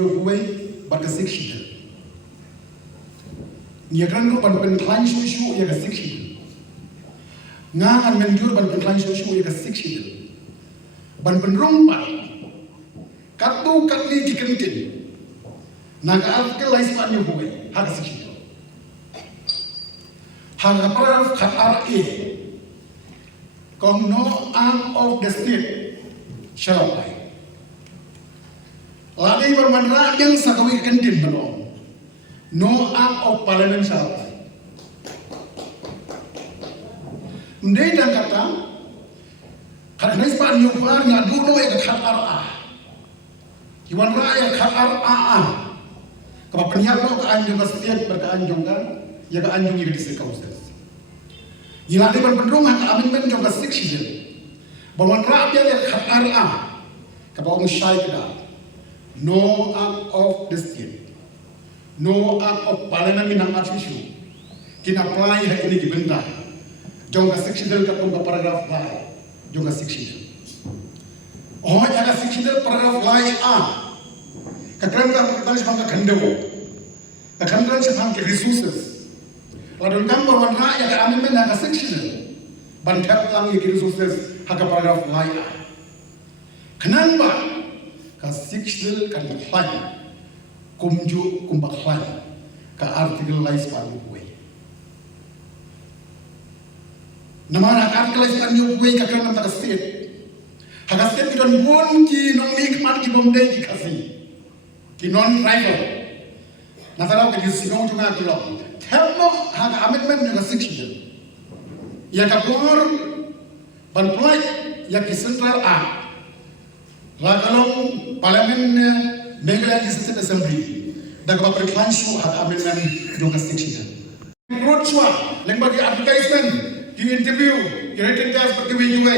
Huwei berkesik sih. Niakan tu ban penklain susu ya kesik sih. Ngan menjur ban penklain susu ya kesik sih. Ban penrumpat. Katu katli dikentin. Naga artikel lais panyo huwei hak kesik sih. Hak aparaf kat RA. Kong no arm of the state shall apply. Lagi bermanfaat yang sakawi kentin belum. No act of parliament shall apply. Ndai dan kata, karena ispan nyupar ngadu no yang kat RA. Iwan raya kat RA. Kalau penyiap no keanjung setiap berkeanjung kan, ya keanjung yang disekauses. Yiladi berpendungan amendment yang ke-6 bahwa rakyat yang kat RA kapag syai kedah. No act of the state, no act of parliament minang issue. Kina-apply hak ini dibentang. Jongga seksidel katong ka paragraph lai. Jongga seksidel. Oh, jaga seksidel paragraph lai A. Kakran ka talis bangka kandewo. Kakran sa bangka resources. Ladon gambar wanha ya ka amendment na ka seksidel. Bantat lang yung resources haka paragraph lai A. Kenapa? Ka-6 kan baklan kumju kumbaklan ka artikel lais panuwe namara ka artikel lais panuwe ka kan ta state haka state don bon ki non lik mat ki bomdai ki kasi ki non rival nasaraw ka sinong junga ki lo thelmo haka amendment ka 6 ya ka bor ban play ya ki central a Lagalong parlimen Meghalaya Legislative Assembly daga berklanshu hak amendment joka section. Rochwa lengbagi advertisement ki interview ki written test pertiwi juga.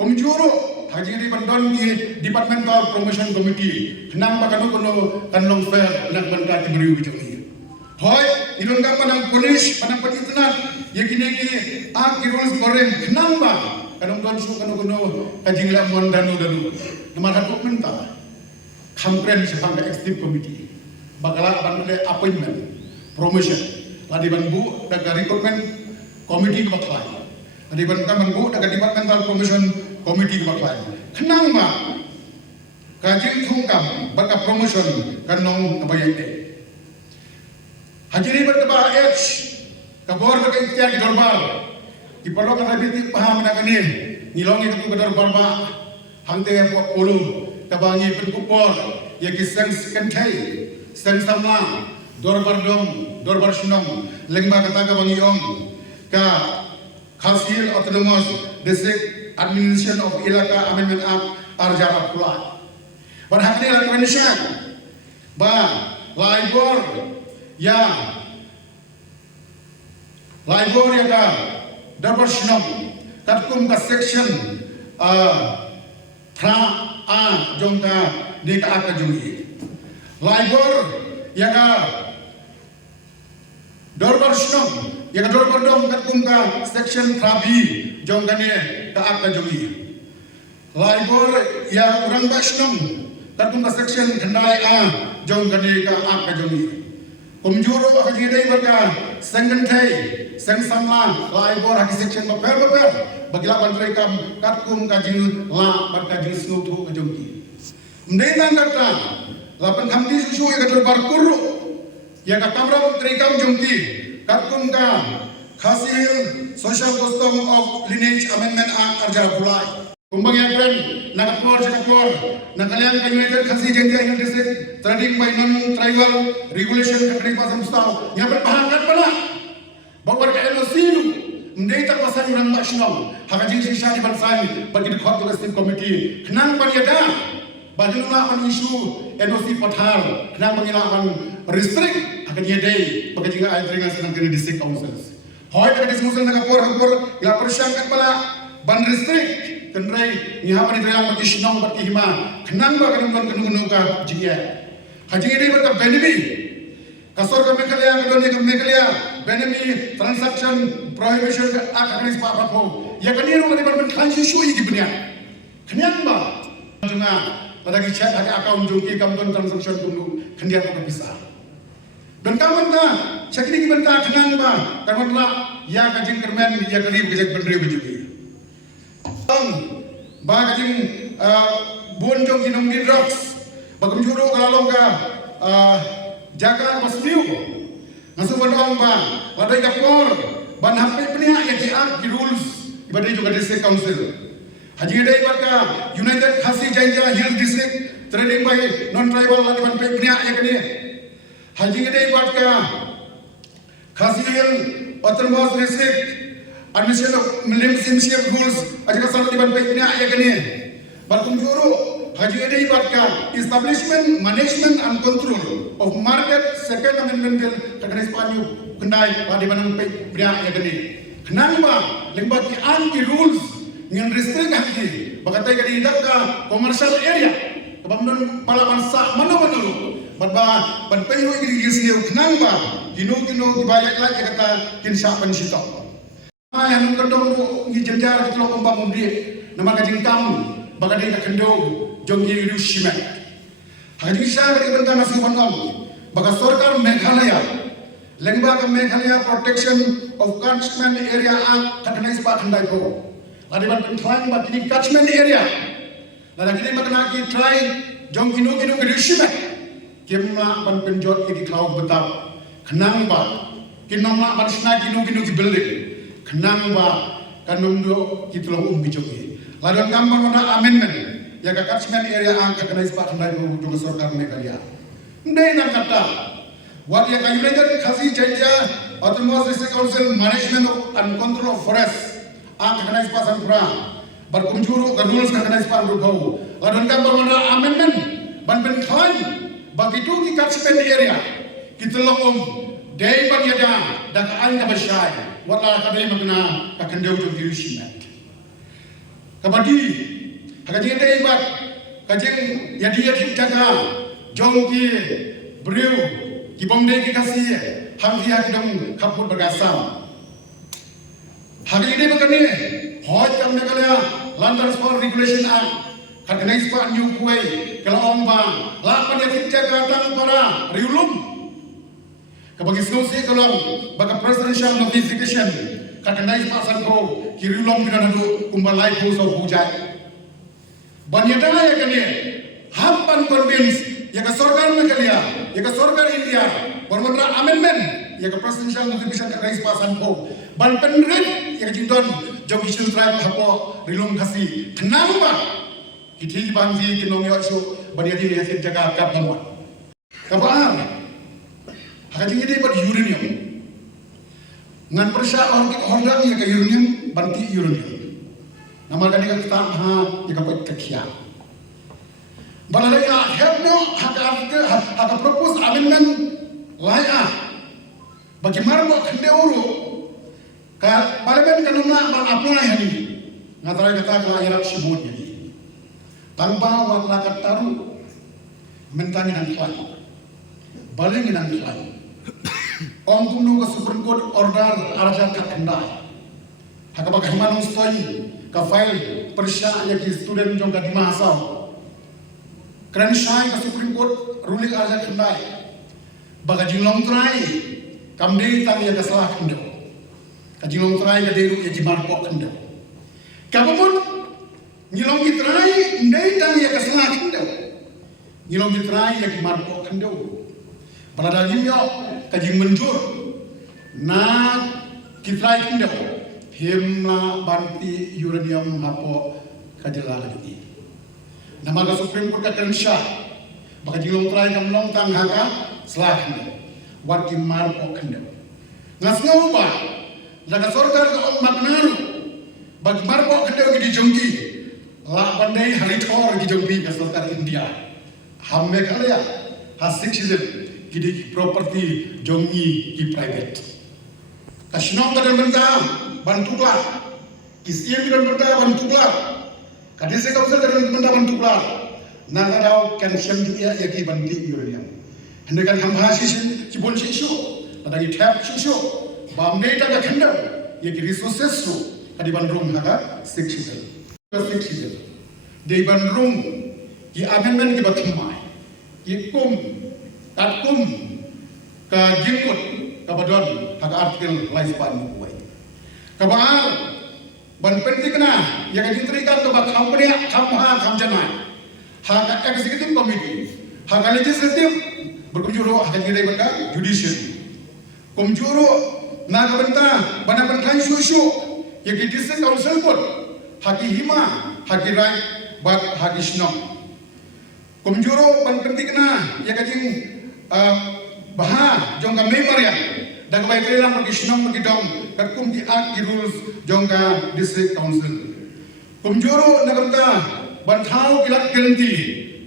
Komjuro haji di bandon ki departmental promotion committee kenang bakano kono kanong fair nak bangka ti beriu bijaki. Hoy idon ka panang police panang petitnan ya kini ki ki rules goreng kenang ba kanong donsu kono kajing la mon danu Namanya komentar, kampren sebang executive committee, bakalan bandel appointment, promotion, ladi banbu daga recruitment committee kebakalan, ladi banbu daga departmental promotion committee kebakalan. Kenang ma, kajing tungkam baka promotion kanong kabayang de. Hajiri berkeba H, kabor baka ikhtiar ki dorbar, ipalok ang labiti paham na kanin, nilongi ketu ke dorbar ba. Hante yang buat puluh, tabangi penkupor, ya kisah sekentai, sen samla, dorbar sunam, lengba kata bangi om, ka Khasil Autonomous District Administration of Ilaka Amendment Act Arjara Pula. Berhati lah Indonesia, laibor ya ka dorbar sunam, katkum ka section Tra A jongka di ka aka jongi. Laibor yaga dorbar snom yaga dorbar dom kat kumka section Tra B jongka ne ka aka jongi. Laibor ya urang basnom kat kumka section Kendai A jongka ne ka aka jongi. Kumjuro aka jidai berka sengentai seng samla laibor haki section baper bagila bandrai kam katkum kajing la berkajing snutu kajongki. Mendingan kata lapan kamdi susu ya katul barkuru ya katamram trikam jongki katkum ka Khasil Social Custom of Lineage Amendment Act Arjara Pulai. Kumbang yang keren nakapor nakalian United Khasi Jengja United District trading by non-tribal regulation company pasam stau yang berbahagian pala bawa ke NOC Ndai tak pasal orang nasional, hakajing sisa di bansai bagi di khot legislative committee. Kenang paniada, bagi nulakan isu NOC pothar, kenang mengilakan restrict hakajing day bagi jika air ringan sedang kini district councils. Hoi bagi dismusul nakapor ila persyangkat pala ban restrict kenrai nyaman itu yang bagi sinong bagi hima. Kenang bagi kenung ka jia. Hajing day berka benefit. Kasor ka Meghalaya benefit transaction prohibition akanis pa po ya kaniro ni ban kan isu ini benar kenyan ba junga lagi cek ada akaun jongki kamu transaction dulu kendian ko bisa dan kamu ta cek ini benta kenang ba kamu la ya kajing kermen ya kali kejek bendri bejuki ba kajing bon jongki nong di drugs bagam juro kalau ka jaga pasdiu ngasu bandong ba wadai kapor ban hape penia ya ki rules ibadai juga district council haji dai barka United Khasi Jaintia Hill District trading by non tribal lagi ban penia ya kini haji dai barka Khasi Hill Autonomous District administration of membership rules aja kasal di ban penia ya kini barkum juru haji dai barka establishment management and control of market second amendment bill terkait Spanyol kendai pada banang penia ya kini kenapa lembak ki anti rules ngin restrict hati bakatai kadi dakka commercial area kabamnon pala bansa mano badba ban payo igi giseu kenapa kino dibayar lagi kata kinsya pensito ay anong kandong ngi jenjar kitlo kumbang umdi nama kajing tam bakatai ka kendo jongi rushima haji sya kadi banta nasu banam baka sarkar Meghalaya Lembag Meghalaya Protection of Catchment Area Act terkait sebab kendai ko. Ladi ban trying bat ini catchment area. Ladi kini makna ki try jong kino kedushimet. Kemla ban penjot ki klau betap. Kenang ba kinom la ban sna kino ki building. Kenang ba kanum do ki tolong bijoki. Ladi gambar mana amendment ya catchment area Act terkait sebab kendai ko jong sarkar Meghalaya. Ndai nang kata what ya United Khasi Jaintia Autonomous District Council Management and Control of Forest ang kanais pasan pura berkunjuru ke rules kanais pan rubau ladon gambar mana amendment ban ben khan begitu ki catchment area kita longom dai ban yada dak an ka bashai wala ka dai magna ka kandau to dirishimat kabadi hakaji dai bat kajeng yadi jaga jongki breu ki bomde ki kasih hamdi ki dong kaput bergasam hari ini begini hoi kam Meghalaya Land Transport Regulation Act kadang ispa new kuai kalau ombang lapan ya jaga tang para riulum kabagi snosi kalau baga presidential notification kadang ispa sanko ki riulum kita nadu kumbalai ko so hujai banyata ya kani hampan convince ya ka sarkar Meghalaya ya ka sarkar India bermula amendment ya ka presidential notification ka rais pasan po ban penrit ya jindon jogishin tribe hapo rilum khasi kenapa kiti banzi kinong yo so banyati ya sit jaga kap namwa kabar hakati ini ber uranium ngan persya ordang ya ka uranium banti uranium nama kani ka kita ha ya ka pot kakia balalaya help no haka propose amendment laia bagaimana mau kende uru ka parlemen kanuna bang apply hani ngatara kata kelahiran sebut jadi tanpa warna kataru mentani dan klai baling dan klai om kumnu ke Supreme Court order arajan ka kendai haka bagaimana stoi ka file persya ya ki student jong ka di mahasiswa keren syai ke Supreme Court ruling arajan kendai baga jinglong trai kamdei tang ya kasalah kendo kajinglong trai ka deru ya jimarpo kendo kabamon ngilong trai ndei tang ya kasalah kendo ngilong trai ya jimarpo kendo pada yo kajing menjur na kitrai kendo himla banti uranium hapo kajela lagi nama ka Supreme Court ka kensha baga jinglong trai kamlong tang haka selahnya wargi marpo kendo ngasnau ba daga sarkar ka magnaru bag marpo kendo di jongki la bandai haritor di jongki ka sarkar India ham Meghalaya hasik citizen ki property jongi ki private kasnong ka benta bantukla kisiem ka benta bantukla kadese ka usah ka benta bantukla nagarau kensyam dia ya ki banti uranium hendakan hamhasishin kibon shisho tadi tap shisho bamne ta ka khanda ye ki resources so kadi bandrum haga 6 season de bandrum ki amendment ki bathmai ki kum tatkum ka jingkut ka badon hak artikel laispan kuai ka baar ban pentikna yang diterikan ke bak company kamha kamjana hak executive committee hak legislative berkunjuru hak ngirai baka judiciary kumjuru na kabanta bana bantai susu yang di district council pun hak hima hak right bak hak isno kumjuru ban pentikna yang kajing baha jongga memorial dan kebaik lelang berkisnong berkidong kakum di ag rules jongga district council kumjuru nagamta bantau kilat genti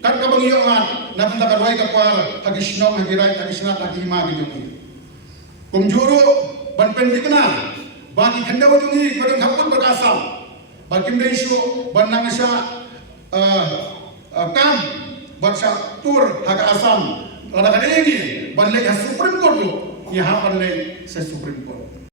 kat kabang yoan na banta karwai kapal hagisnong hagirai hagisna hakima bijungi kumjuru ban pentikna bagi khanda bajungi padang hapun berkasam bakim deisu ban nangasya kam baca tur hak asam kadang-kadang ini ban lek Supreme Court lo, ni hapan lek se Supreme Court.